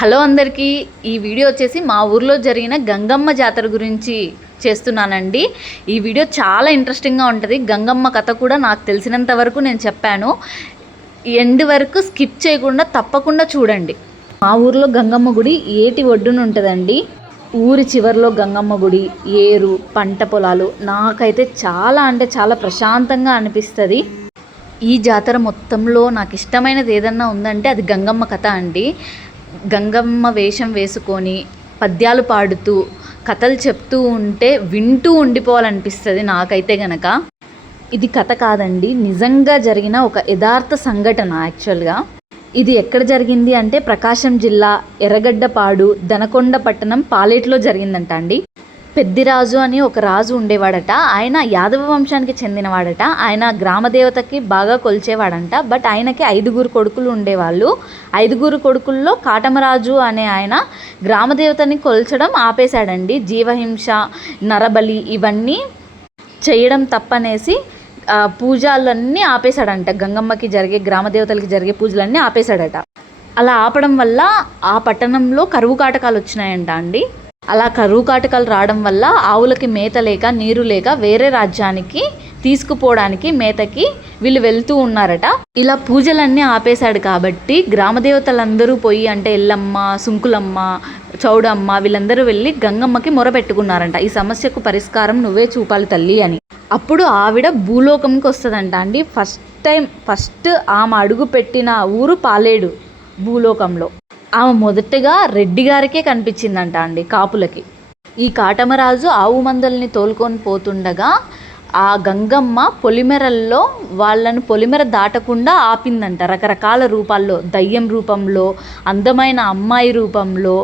Hello అందరికీ, ఈ video వచ్చేసి మా ఊర్లో జరిగిన గంగమ్మ జాతర గురించి చేస్తున్నానండి. ఈ వీడియో చాలా ఇంట్రెస్టింగ్గా ఉంటుంది. గంగమ్మ కథ కూడా నాకు తెలిసినంత వరకు నేను చెప్పాను. ఎండ్ వరకు స్కిప్ చేయకుండా తప్పకుండా చూడండి. మా ఊర్లో గంగమ్మ గుడి ఏటి ఒడ్డున ఉంటుందండి. ఊరి చివరిలో గంగమ్మ గుడి, ఏరు, పంట పొలాలు. నాకైతే చాలా అంటే చాలా ప్రశాంతంగా అనిపిస్తుంది. ఈ జాతర మొత్తంలో నాకు ఇష్టమైనది ఏదన్నా ఉందంటే అది గంగమ్మ కథ అండి. గంగమ్మ వేషం వేసుకొని పద్యాలు పాడుతూ కథలు చెప్తూ ఉంటే వింటూ ఉండిపోవాలనిపిస్తుంది నాకైతే గనక. ఇది కథ కాదండి, నిజంగా జరిగిన ఒక యథార్థ సంఘటన. యాక్చువల్గా ఇది ఎక్కడ జరిగింది అంటే ప్రకాశం జిల్లా ఎర్రగడ్డపాడు దనకొండ పట్టణం పాలేట్లో జరిగిందంట అండి. పెద్దిరాజు అని ఒక రాజు ఉండేవాడట. ఆయన యాదవ వంశానికి చెందినవాడట. ఆయన గ్రామదేవతకి బాగా కొలిచేవాడంట. బట్ ఆయనకి 5 కొడుకులు ఉండేవాళ్ళు. 5 కొడుకుల్లో కాటమరాజు అనే ఆయన గ్రామదేవతని కొల్చడం ఆపేశాడండి. జీవహింస, నరబలి ఇవన్నీ చేయడం తప్పనేసి పూజలన్నీ ఆపేశాడంట. గంగమ్మకి జరిగే, గ్రామదేవతలకి జరిగే పూజలన్నీ ఆపేశాడట. అలా ఆపడం వల్ల ఆ పట్టణంలో కరువు కాటకాలు వచ్చినాయంట అండి. అలా కరువు కాటకాలు రావడం వల్ల ఆవులకి మేత లేక, నీరు లేక వేరే రాజ్యానికి తీసుకుపోవడానికి మేతకి వీళ్ళు వెళ్తూ ఉన్నారట. ఇలా పూజలన్నీ ఆపేశాడు కాబట్టి గ్రామదేవతలందరూ పోయి, అంటే ఎల్లమ్మ, సుంకులమ్మ, చౌడమ్మ వీళ్ళందరూ వెళ్ళి గంగమ్మకి మొరపెట్టుకున్నారంట. ఈ సమస్యకు పరిష్కారం నువ్వే చూపాలి తల్లి అని. అప్పుడు ఆవిడ భూలోకంకి వస్తుందంట అండి. ఫస్ట్ ఆమె అడుగు పెట్టిన ఊరు పాలేడు భూలోకంలో. ఆమె మొదటగా రెడ్డి గారికే కనిపించిందంట అండి, కాపులకి. ఈ కాటమరాజు ఆవు మందల్ని తోలుకొని పోతుండగా ఆ గంగమ్మ పొలిమెరల్లో వాళ్ళను పొలిమెర దాటకుండా ఆపిందంట. రకరకాల రూపాల్లో, దయ్యం రూపంలో, అందమైన అమ్మాయి రూపంలో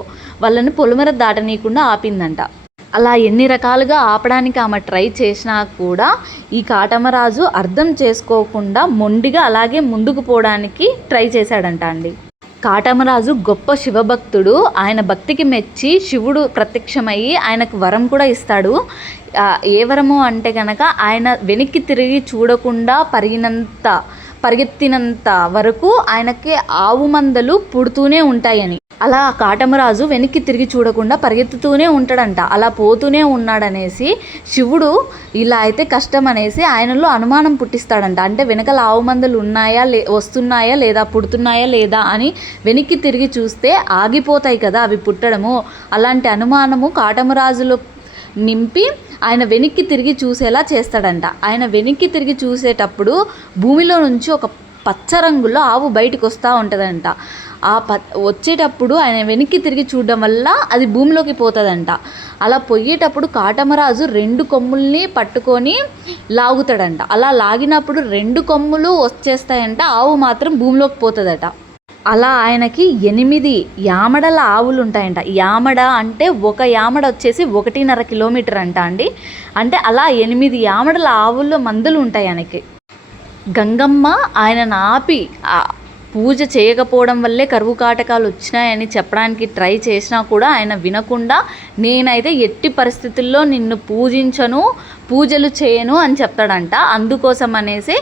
వాళ్ళని పొలిమెర దాటనీయకుండా ఆపిందంట. అలా ఎన్ని రకాలుగా ఆపడానికి ఆమె ట్రై చేసినా కూడా ఈ కాటమరాజు అర్థం చేసుకోకుండా మొండిగా అలాగే ముందుకు పోవడానికి ట్రై చేశాడంట అండి. కాటమరాజు గొప్ప శివభక్తుడు. ఆయన భక్తికి మెచ్చి శివుడు ప్రత్యక్షమయ్యి ఆయనకు వరం కూడా ఇస్తాడు. ఏ వరము అంటే కనుక ఆయన వెనక్కి తిరిగి చూడకుండా పరిగెత్తినంత వరకు ఆయనకి ఆవు మందలు పుడుతూనే ఉంటాయని. అలా కాటమరాజు వెనక్కి తిరిగి చూడకుండా పరిగెత్తుతూనే ఉంటాడంట. అలా పోతూనే ఉన్నాడనేసి శివుడు ఇలా అయితే కష్టం అనేసి ఆయనలో అనుమానం పుట్టిస్తాడంట. అంటే వెనకాల ఆవు మందలు ఉన్నాయా, వస్తున్నాయా లేదా, పుడుతున్నాయా లేదా అని వెనక్కి తిరిగి చూస్తే ఆగిపోతాయి కదా అవి పుట్టడము. అలాంటి అనుమానము కాటమరాజులో నింపి ఆయన వెనక్కి తిరిగి చూసేలా చేస్తాడంట. ఆయన వెనక్కి తిరిగి చూసేటప్పుడు భూమిలో నుంచి ఒక పచ్చ రంగులో ఆవు బయటకు వస్తూ ఉంటుందంట. వచ్చేటప్పుడు ఆయన వెనక్కి తిరిగి చూడడం వల్ల అది భూమిలోకి పోతుందంట. అలా పోయేటప్పుడు కాటమరాజు 2 కొమ్ముల్ని పట్టుకొని లాగుతాడంట. అలా లాగినప్పుడు 2 కొమ్ములు వచ్చేస్తాయంట, ఆవు మాత్రం భూమిలోకి పోతుందట. అలా ఆయనకి 8 యామడల ఆవులు ఉంటాయంట. యామడ అంటే ఒక యామడ వచ్చేసి 1.5 కిలోమీటర్ అంట అండి. అంటే అలా 8 యామడల ఆవుల మందులు ఉంటాయి ఆయనకి. గంగమ్మ ఆయనను ఆపి పూజ చేయకపోవడం వల్లే కరువు కాటకాలు వచ్చినాయని చెప్పడానికి ట్రై చేసినా కూడా ఆయన వినకుండా, నేనైతే ఎట్టి పరిస్థితుల్లో నిన్ను పూజించను, పూజలు చేయను అని చెప్తాడంట. అందుకోసం అనేసి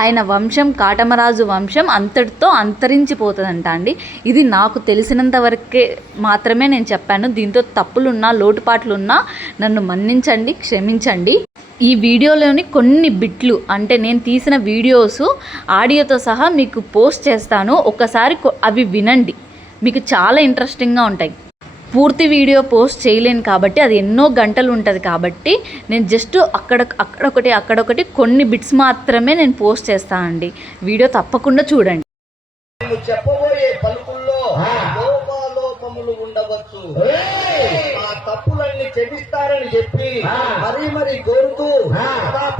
ఆయన వంశం, కాటమరాజు వంశం అంతటితో అంతరించిపోతుందంట అండి. ఇది నాకు తెలిసినంత వరకే మాత్రమే నేను చెప్పాను. దీంతో తప్పులున్నా, లోటుపాట్లున్నా నన్ను మన్నించండి, క్షమించండి. ఈ వీడియోలోని కొన్ని బిట్లు, అంటే నేను తీసిన వీడియోస్ ఆడియోతో సహా మీకు పోస్ట్ చేస్తాను. ఒక్కసారి అవి వినండి, మీకు చాలా ఇంట్రెస్టింగ్గా ఉంటాయి. పూర్తి వీడియో పోస్ట్ చేయలేను కాబట్టి, అది ఎన్నో గంటలు ఉంటుంది కాబట్టి నేను జస్ట్ అక్కడొకటి కొన్ని బిట్స్ మాత్రమే నేను పోస్ట్ చేస్తానండి. వీడియో తప్పకుండా చూడండి. చెప్పబోయే పలుకుల్లో లోపాలోపములు ఉండవచ్చు. ఆ తప్పులన్నీ క్షమిస్తారని చెప్పి మరీ కోరుతూ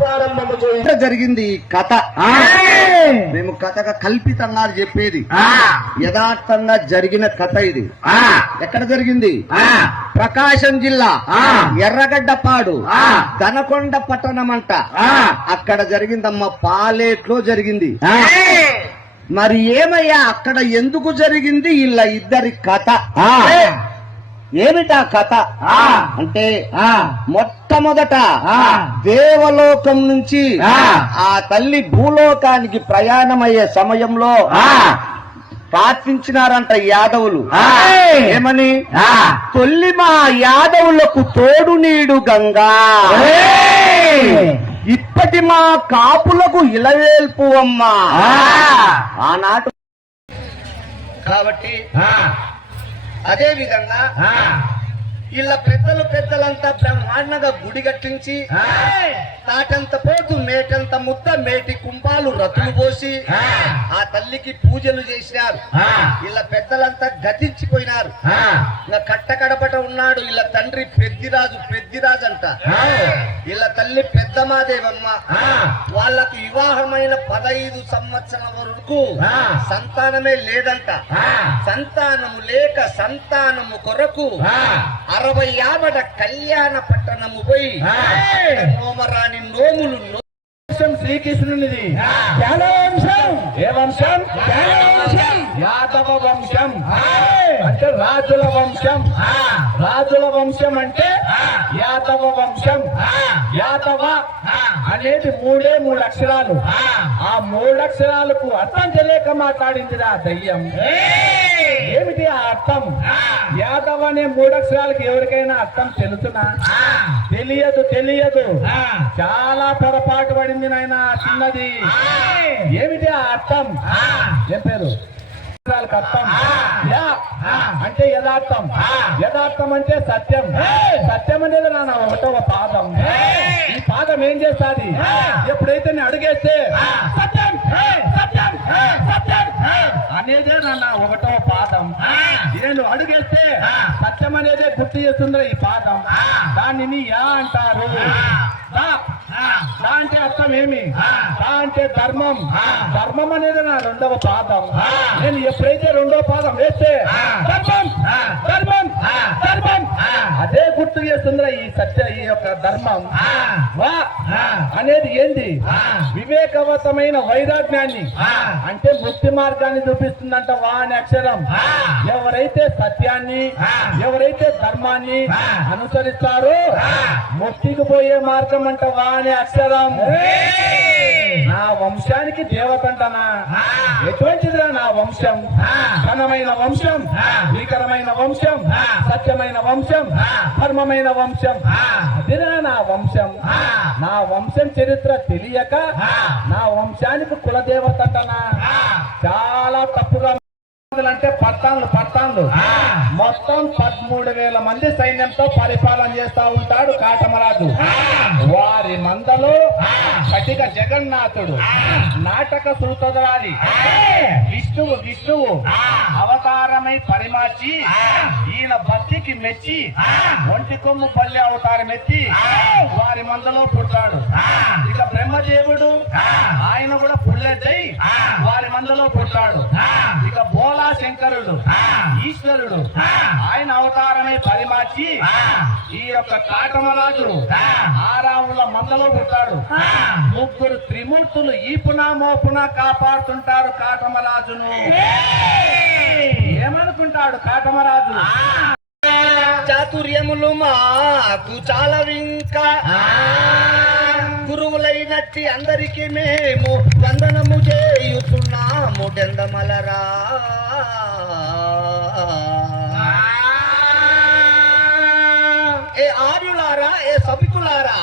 ప్రారంభము జరిగింది కథ. మేము కథగా కల్పితంగా చెప్పేది, యథార్థంగా జరిగిన కథ ఇది. ఎక్కడ జరిగింది? ప్రకాశం జిల్లా ఎర్రగడ్డపాడు దనకొండ పట్టణం అంట. అక్కడ జరిగిందమ్మ, పాలేట్లో జరిగింది. మరి ఏమయ్యా అక్కడ ఎందుకు జరిగింది ఇలా ఇద్దరి కథ? ఏమిటా కథ అంటే, మొట్టమొదట దేవలోకం నుంచి ఆ తల్లి భూలోకానికి ప్రయాణమయ్యే సమయంలో ప్రార్థించినారంట యాదవులు. ఏమని? తొల్లి మా యాదవులకు తోడు నీడు గంగా, ఇప్పటి మా కాపులకు ఇలవేల్పు అమ్మా. ఆనాటి కాబట్టి అదే విధంగా ఇలా పెద్దలంతా బ్రహ్మాండంగా గుడి కట్టించి తాటంత పోతు మేటంత ముద్ద మేటి కుంభాలు రతులు పోసి ఆ తల్లికి పూజలు చేసినారు. ఇలా పెద్దలంతా గతించిపోయినారు. ఇంకా కట్టకడపట ఉన్నాడు ఇలా తండ్రి పెద్దిరాజు అంట. ఇలా తల్లి పెద్దమాదేవమ్మ. వాళ్లకు వివాహమైన 15 సంవత్సరాల వరకు సంతానమే లేదంట. సంతానము లేక సంతానము కొరకు 60 యావడ కళ్యాణ పట్టణము పోయి నోమరాని నోములు శ్రీకృష్ణునిది. ఏ వంశం? యాదవ వంశం అంటే రాజుల వంశం. రాజుల వంశం అంటే యాదవ వంశం. యాదవ అనేది 3 అక్షరాలు. ఆ 3 అక్షరాలకు అర్థం తెలియక మాట్లాడిందిరా దయ్యం. ఏమిటి ఆ అర్థం? యాదవ్ అనే 3 అక్షరాలకు ఎవరికైనా అర్థం తెలుసునా? తెలియదు. చాలా పొరపాటు పడింది నాయన చిన్నది. ఏమిటి ఆ అర్థం? ఏం పేరు? అర్థం అంటే యథార్థం. యథార్థం అంటే సత్యం. సత్యం అనేది నా 1వ పాదం. ఈ పాదం ఏం చేస్తాది? ఎప్పుడైతే నేను అడుగేస్తే సత్యం సత్యం సత్యం అనేదే నా 1వ పాదం. నేను అడుగేస్తే సత్యం అనేదే గుర్తు చేస్తుందిరా ఈ పాదం. దానిని యా అంటారు. దా అంటే అర్థం ఏమి? దా అంటే ధర్మం. ధర్మం అనేది నా 2వ పాదం. నేను ఎప్పుడైతే 2వ పాదం వేస్తే ధర్మం ధర్మం ధర్మం అదే గుర్తు చేస్తుందిరా ఈ సత్య ఈ యొక్క ధర్మం. వా అనేది ఏంది? వివేకవంతమైన వైరాగ్యాన్ని అంటే ముక్తి మార్గాన్ని చూపిస్తుందంట వా అనే అక్షరం. ఎవరైతే సత్యాన్ని ఎవరైతే ధర్మాన్ని అనుసరిస్తారో ముక్తికి పోయే మార్గం అంట వా అనే అక్షరం. నా వంశానికి దేవత అంటనా? ఎటువంటిదిరా నా వంశం? ఘనమైన వంశం, భీకరమైన వంశం, సత్యమైన వంశం, ధర్మమైన వంశం. అదిరా నా వంశం. నా వంశం చరిత్ర తెలియక నా వంశానికి కులదేవత అంటనా? చాలా తప్పుగా అంటే పట్టాన్లు మొత్తం 13,000 మంది సైన్యంతో పరిపాలన చేస్తా ఉంటాడు కాటమరాజు. వారి మందలో కటిక జగన్నాథుడు, నాటక సూత్రధారి విష్ణువు అవతారమై పరిమార్చి ఈయన భక్తికి మెచ్చి ఒంటి కొమ్ము పల్లె అవతారం ఎత్తి వారి మందలో పుట్టాడు. ఇక బ్రహ్మదేవుడు ఆయన కూడా పుల్లెద్దై వారి మందలో పుట్టాడు. ఇక బోలా శంకరుడు ఈశ్వరుడు ఆయన అవతారమై పరిమార్చి ఈ యొక్క కాటమరాజు ఆరావుల మందలో పుట్టాడు. 3 త్రిమూర్తులు ఈపునా మోపునా కాపాడుతుంటారు కాటమరాజును. ఏమనుకుంటాడు కాటమరాజు? చాతుర్యములు మాకు చాలా ఇంకా గురువులైనట్టి అందరికీ మేము వందనము చేయుతున్నాము డెందమలరా. ఏ ఆర్యులారా, ఏ సభికులారా,